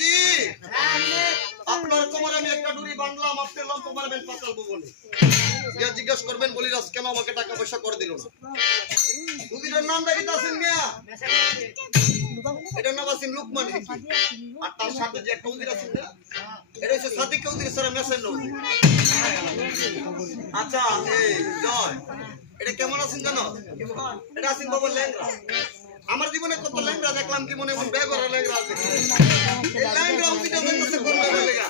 জি আপনার কোমরে আমি একটা ডুরি বাঁধলাম, আপনি লম্প মারবেন পাতালবো বলে। ইয়া জিজ্ঞেস করবেন বলিরাজ কেন আমাকে টাকা পয়সা করে দিল না। বুঝিটার নামটা কি আছেন মিয়া? এটার নাম আছেন লুকমান হিকি। আর তার সাথে যে একটা উজির আছেন না, এটা হচ্ছে সাদিক উজির সারা মেসেন উজির। আচ্ছা এই জয়, এটা কেমন আছেন জানো? এটা আছেন বাবা ল্যাংড়া। আমার জীবনে কত ল্যাংড়া দেখলাম, কি মনে মনে বেগরা ল্যাংড়া আছে। এই ল্যাংড়া উজিটা বলতেছে কোন লেগা।